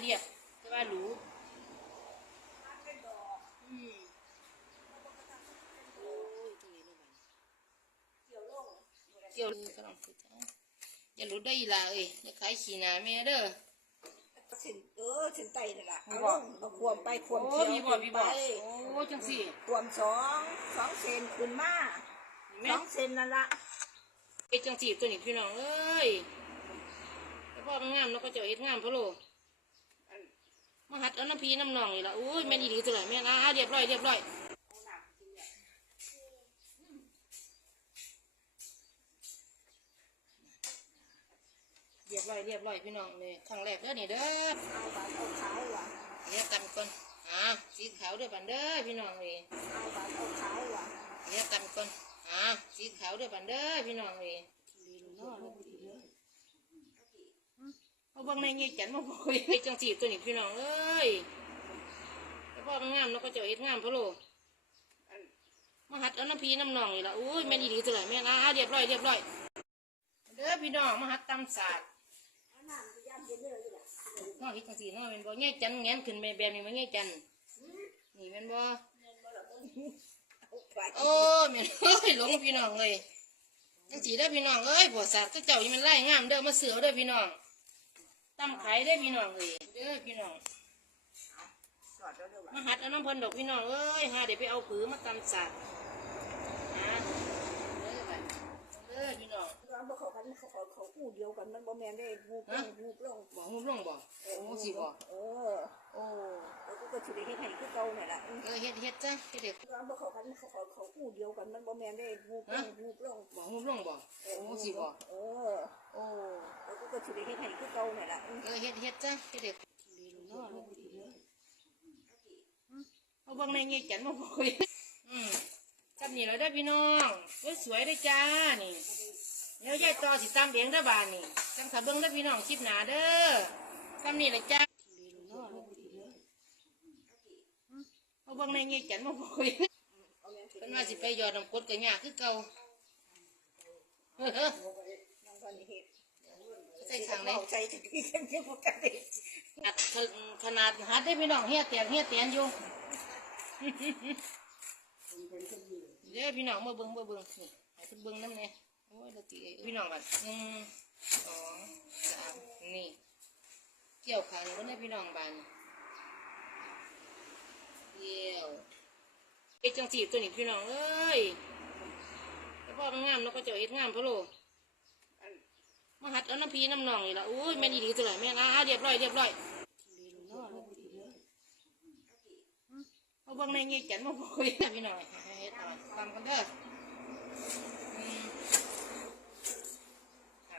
เรียบแต่ว่าหรูอืมโอ้ยตรงนี้เลยบัดเกี่ยวกำลังพูดจ้าอย่าหลุดได้อีหลาเอ้ยอย่าขายขี้หนาแม่เด้อสินเออสินไตนี่แหละมีเอาบ่ลงเอาควมไปควมโอ้เขียวมีบ่มีบ่ไปโอ้จังสิควมสองสองเซนขึ้นมาแม่สองเซนนั่นละเอ็ดจังสีตัวนี้พี่น้องเอ้ยแต่พ่อมันงามแล้วก็จะเอ็ดงามพะโล มาหัดเอาน้ำพีน้ำนองนี่ละอุ้ยแม่นอีดีตัวไหนแม่นะเรียบร้อยเรียบร้อยเรียบร้อยเรียบร้อยพี่น้องเลยครั้งแรกเด้อนี่เด้อเอาบาเอาขาวว่ะเนี่ยตำก่อนอ่าสีขาวเด้อบันเด้อพี่น้องเลยเอาบาเอาขาวว่ะเนี่ยตำก่อนอ่าสีขาวเด้อบันเด้อพี่น้องเลย เอาเบางในเงี้ยจันมาบอกเลยจังสีตัวนี้พี่น้องเอ้ยแต่พ่อมันงามแล้วก็จะเอ็ดงามพะโลมาหัดเอาน้ำพีน้ำนองนี่ละอุ้ยแม่นอีดีตัวไหนแม่นอะเรียบร้อยเรียบร้อยเด้อพี่น้องมาหัดตำศาสตร์เอาน้ำไปย่ำเย็นเลยล่ะน้องฮ็ดจังสีน้องเป็นบ่เงี้ยจันแงนขึ้นแบบนี้มันเงี้ยจันนี่เป็นบ่อโอ้แม่นเอ้ยหลงพี่น้องเลยจังสีเด้อพี่น้องเอ้ยบ่ศาสตร์ก็เจ้านี่มันไล่งามเด้อมาเสือเด้อพี่น้อง ตำขายเด้อพี่น้องเลยเด้อพี่น้องสอดแล้วเด้อว่ะมาหัดเอาน้ำเพันดอกพี่น้องเอ้ยหาเดี๋ยวไปเอาผือมาตำสัตว์ฮะเด้อไปเด้อพี่น้อง เราบ่เขากันเขาเขาเขาคู่เดียวกันมันบ่แม่นได้งูปลงงูปลงบอกงุ้มลงบ่โอ้สิบ่เออโอ้แล้วก็ก็สิได้เฮ็ดให้คือเก่านี่แหละเออเฮ็ดเฮ็ดจ้ะเฮ็ดเด็กเราบ่เขากันเขาเขาเขาคู่เดียวกันมันบ่แม่นได้งูปลงงูปลงบอกงุ้มลงบ่โอ้สิบ่เออโอ้แล้วก็ก็สิได้เฮ็ดให้คือเก่านี่แหละเออเฮ็ดเฮ็ดจ้ะเฮ็ดเด็กเอาเบางในเงี้ยจันมาบอกเลยอืมจำนี่เลยเด้อพี่น้องสวยๆเด้อจ้านี่ เดี๋ยวยายต่อสิตามเบียงเด้อบานนี่จังถ้าเบิ่งเด้อพี่น้องคลิปหน้าเด้อจำนี่เลยจ้าเอาเบางในเงี้ยจันมาบอยเอาแม่นสิเป็นว่าสิไปยอดน้ำกดกันยากคือเก่าใส่ขังเลยใส่ถึงที่กันอยู่ปกติอัดขนาดหัดได้พี่น้องเฮียเตียนเฮียเตียนอยู่เดี๋ยวพี่น้องมาเบิ้งมาเบิ้งนี่ให้เพิ่นเบิ้งน้ำเนี่ย โอ้ยเราตีเอ้ยพี่น้องบัดหนึ่งสองสามนี่เกี่ยวขางนี่ก็ได้พี่น้องบานเกี่ยวเอ็ดจังสีตัวนี้พี่น้องเอ้ยแต่พ่อมันงามแล้วก็จะเอ็ดงามพะโลมาหัดเอาน้ำพีน้ำนองนี่ละอุ้ยแม่นอีดีตัวไหนแม่นะเรียบร้อยเรียบร้อยเอาเบางในเงี้ยจันมาบอกเลยพี่น้องให้เฮ็ดเอาตามกันเด้อ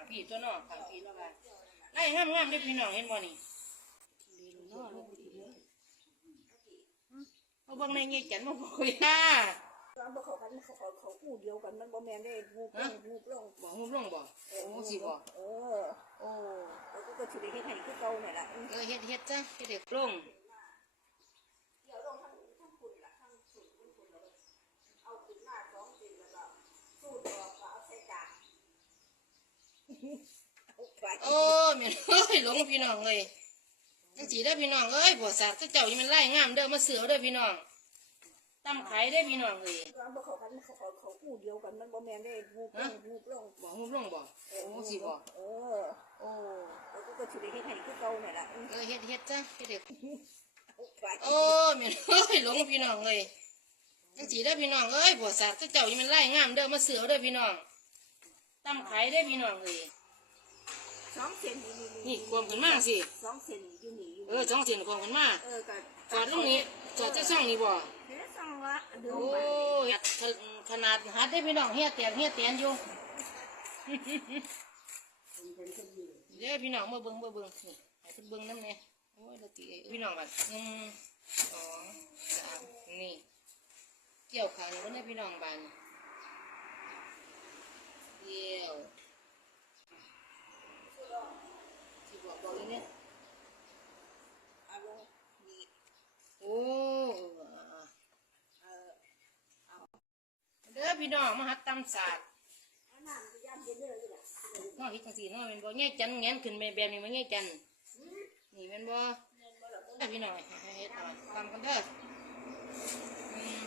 อืมขางพี่ตัวน้องขางพี่ตัวกันไล่งามงามด้อพี่น้องเห็นบ่นี่เอาเบางในเงี้ยจันมาบอกเลยอะเราบ่เขากันเขาเขาคู่เดียวกันมันบ่แม่นได้งูปลงงูปลงบอกงุ้มลงบ่โอ้สิบ่เออโอ้แล้วก็ก็สิได้เฮ็ดให้คือเก่านี่แหละเออเฮ็ดเฮ็ดจ้ะเฮ็ดเด็กลง เดี๋ยวลงทั้งทั้งคุณล่ะทั้งสุดคุณคุณแล้วเอาขึ้นมาสองสิ่งแล้วก็สูดออกก็เอาใส่จานเอาไป โอ้แม่นเอ้ยหลงพี่น้องเลยจังสีได้อพี่น้องเอ้ยบ่ศาสตร์ก็เจ้านี่มันไล่งามเด้อมาเสือเด้อพี่น้องตำขายได้อพี่น้องเลยเราบ่เขากันเขาเขาเขาคู่เดียวกันมันบ่แม่นได้งูปลงงูปลงบอกงุ้มลงบ่โอ้สิบ่เออโอ้แล้วก็ก็สิได้เฮ็ดให้คือเก่านี่แหละเออเฮ็ดเฮ็ดจ้ะเฮ็ดเด็กเอาไปโอ้แม่นเอ้ยหลงพี่น้องเลยจังสีได้อพี่น้องเอ้ยบ่ศาสตร์ก็เจ้านี่มันไล่งามเด้อมาเสือเด้อพี่น้อง ตำขายได้อพี่น้องเลยสองเส้นนี่นี่ความขึ้นมาสิสองเส้นอยู่นี่อยู่เออสองเสียงความขึ้นมาเออก็จอดตรงนี้จอดจะช่องนี้บ่เฮ็ดสั่งละเดินโอ้ไปยขนาดหัดได้พี่น้องเฮียเตียนเฮียเตียนอยู่เด้อพี่น้องมาเบิ่งมาเบิ่งนี่ให้เพิ่นเบิ่งน้ำเนี่ยโอ้ยเราตีเอ้ยพี่น้องบัดหนึ่งสองสามนี่เกี่ยวขางนี่ก็ได้พี่น้องบานเกี่ ยวที่บอกบอกอีเนี่ยเอาลงนี่โอ้อ่าเออเด้อพี่น้องมาหัดตำศาสตร์น้องเฮ็ดจังซี่น้องแม่นบ่แง่จันแงนขึ้นแบบนี้มันแง่จันนี่แม่นบ่แได้พี่น้องเฮ็ดเอาตามกันเด้ออืม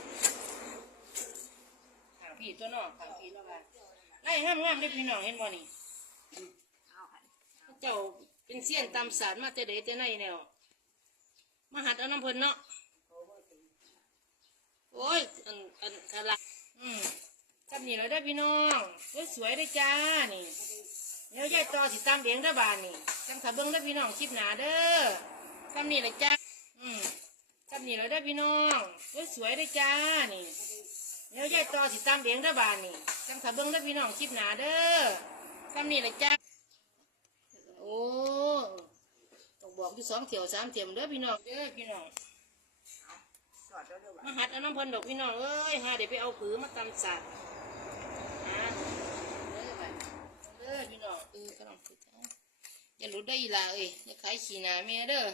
ขางพี่ตัวน้องขาง พี่แล้วกันไล่งามได้อพี่น้องเห็นบ่นี่เอาหันเจ้าเป็นเสี้ยนตำสารมาแต่เด็แต่ไหนแนวมาหัดเอาน้ำเพิ่นเนาะโอ้ยอันอันคาราอืมจับนี่เลยได้อพี่น้องสวยได้อจ้านี่เดี๋ยวยายต่อสิตามเบียงได้อบานนี่จังถ้าเบิ่งได้อพี่น้องคลิปหนาเด้อทำนี่เลยจ้าอืมจับนี่เลยได้อพี่น้องสวยได้อจ้านี่ เดี๋ยวยายต่อสิตามเบียงได้อบานนี่จังถ้าเบิ่งได้อพี่น้องคลิปหนาเด้อทำนี่ลยจ้าโอ้ต้องบอกที่สองเถียวสามเถียวเด้อพี่น้องเด้อพี่น้องมาหัดเอาน้ำพันดอกพี่น้องเอ้ยหาเดี๋ยวไปเอาผือมาตำสัตว์นะเด้อไปเด้อพี่น้องเออกำลังฝึกเอย่าหลุดได้อีลาเอ้ยอย่าขายขี้หนาแม่เด้อ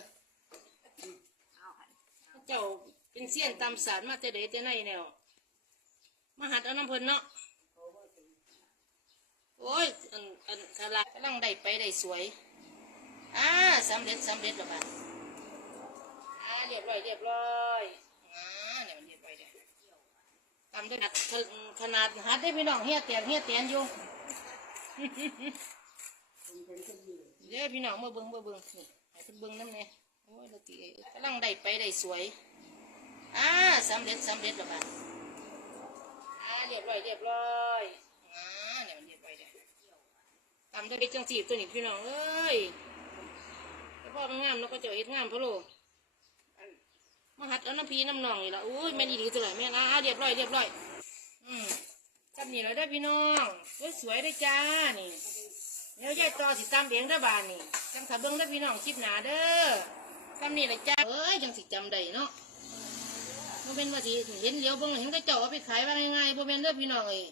เจ้าเป็นเสี้ยนตำสัตว์มาแต่เด็แต่ไหนแนว มาหัดเอาน้ำเพิ่นเนาะโอ้ยอันอันคารากํลังได้ไปได้สวยอ่าสำเร็จสำเร็จแล้วบ้านอ่าเรียบร้อยเรียบร้อยอ่าเนี่ยมันเรียบร้อยเด้อทำด้ขนาดขนาดหัดได้พี่น้องเฮียเตียนเฮียเตียนอยู่เด้พี่น้องมาเบิ่งมาเบิ่งนี่ให้เพิ่นเบิ่งน้ำเนี่ยโอ้ยละตีกำลังได้ไปได้สวยอ่าสำเร็จสำเร็จแล้วบ้าียบร้อยเรียบร้อยอ่าเนี่ยมันเรียบร้อยเด้อทำด้วยจังสีตัวนี้พี่น้องเอ้ยแต่พ่อมันงามแล้วก็เจะเฮ็ดงามพะโลมาหัดเอาน้ำพีน้ำนองนี่ละอุ้ยแม่นอีหลีตัวไหนแม่นอ่าเรียบร้อยเรียบร้อย อืมจับนี่เลยได้พี่น้องสวยได้จ้านี่เดี๋ยวยายต่อสิตามเบียงได้บานนี่จังถ้าเบิ่งได้พี่น้องคลิปหนาเด้อตามนี่เลยจ้าเอ้ยจังสิจำได้เนาะ บ่เป็นว่าสิเห็นเหลียวเบิ่งเห็นเขาเจ้าเอาไปขายว่าง่ายๆบ่แม่นเด้อพี่น้องเอ้ย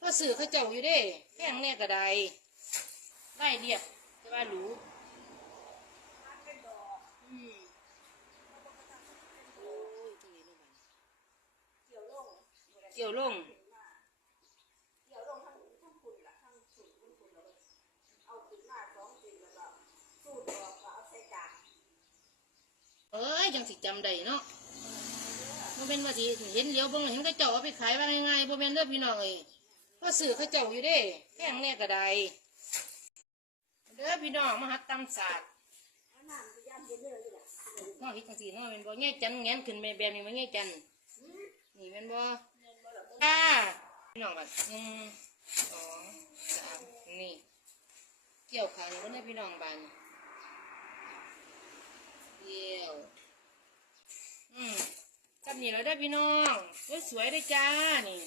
ก็ซื้อเขาเจ้าอยู่เด้แพงแน่ก็ได้ไล่เรียบแต่ว่าหรูอืมโอ้ยตรงนี้ลูกบานเกี่ยวลงเกี่ยวลงเกี่ยวลงทั้งทั้งคุณล่ะทั้งสูตรคุณคุณแล้วก็เอาขึ้นมาสองสิ่งแล้วก็เอาใส่จานเอ้ยจังสิจำได้เนาะ เป็นว่าสิเห็นเหลียวเบิ่งเห็นเขาเจ้าเอาไปขายว่าง่ายๆบ่แม่นเด้อพี่น้องเอ้ยก็ซื้อเขาเจ้าอยู่เด้แพงแน่ก็ได้เด้อพี่น้องมาหัดตำศาสตร์น้ำไปย่างเย็นเลยล่ะเนาะเฮ็ดจังซี่เนาะแม่นบ่แง่จันแงนขึ้นแม่แบบนี้บ่แง่จันนี่แม่นบ่อ่าพี่น้องบัดหนึ่งสองสามนี่เกี่ยวขานี่บ่ได้พี่น้องบานเกี่ยวอืม จับนี่เลยได้อพี่น้องสวยๆได้อจ้านี่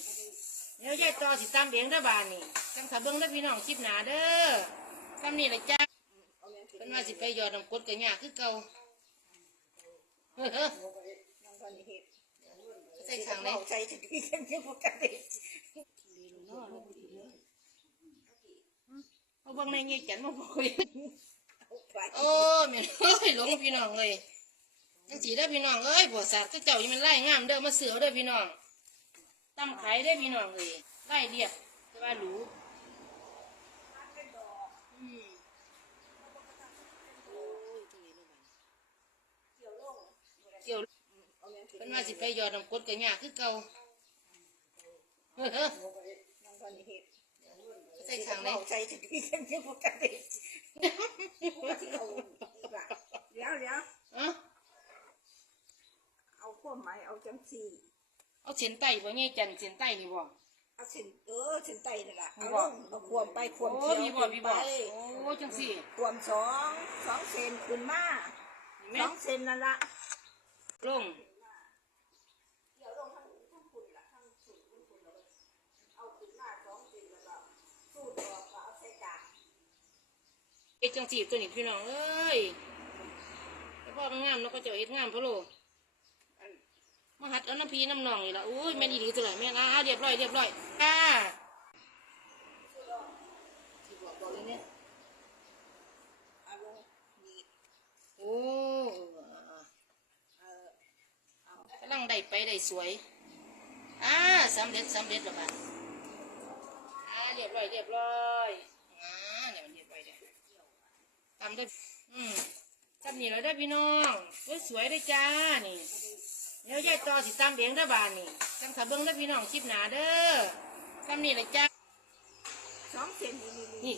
เดี๋ยวยายต่อสิตามเบียงได้อบานนี่จังถ้าเบิ่งได้อพี่น้องคลิปหนาเด้อตามนี่เลยจ้าเอาแม่นขึ้นเป็นว่าสิไปยอดน้ำกรดกันยากคือเก่าเฮ้อน้องคนนี้เฮ็ดใส่ขังเลยเอาใส่ถึงที่กันอยู่ปกติเอาเบิ่งในเงี้ยจันมาบอกเลยเอาไปโอ้แม่นเอ้ยหลงพี่น้องเลย จังสีได้พี่น้องเอ้ยปวดสัตว์ก็เจ้ายังมันไล่งามเด้อมาเสือเด้อพี่น้องตำขายได้พี่น้องเลยไล่เรียบแต่ว่าหรูอืมโอ้ยตรงนี้ลูกบานเกี่ยวเกี่ยวเป็นว่าสิไปยอดน้ำกดกันยากคือเก่าเฮ้อใส่ขังเลยใส่ถึงที่กันอยู่ปกติเอาอีกละเดี๋ยวเดี๋ยว อะ เอาความห มายเอาจังสี่เอาเส้นไต่บ่ไงจันเส้นไต่นี่บ่เอาเส้นเออเส้นไตนี่นล่ะมีเอาบ่ลงเอาความไปความโอ้เขียวมีบ่ขึ้นมีไปบ่โอ้จังสี่ความสองสองเซนขึ้นมาเห็นไหมสองเซนนั่นละลงเกี่ยวลงทั้งทั้งคุณล่ะทั้งสูตรคุณคุณแล้วก็เอาขึ้นมาสองเซนแล้วก็สูตรออกก็เอาใส่จานเฮ็ดจังสี่ตัวนี้พี่น้องเอ้ยแต่พ่อมันงามแล้วก็เจะเฮ็ดงามพะโล มาหัดเอาน้ำพีน้ำหนองนี่ละอุ้ยแม่นอีหลีตัวไหนแม่นอ่าเรียบร้อยเรียบร้อยอ่าโอ้กำลังได้ไปได้สวยอ่าสำเร็จสำเร็จแล้วบ้านอ่าเรียบร้อยเรียบร้อยอ่าเนี่ยมันเรียบร้อยเด้อตำได้อืมจำนี่แล้วได้พี่น้องสวยๆได้จ้านี่ เดี๋ยวยายต่อสิตามเองเด้อบานนี่จังถ้าเบิ่งได้อพี่น้องคลิปหนาเด้อจำนี่แหละจ้าสองเซนนี่นี่นี่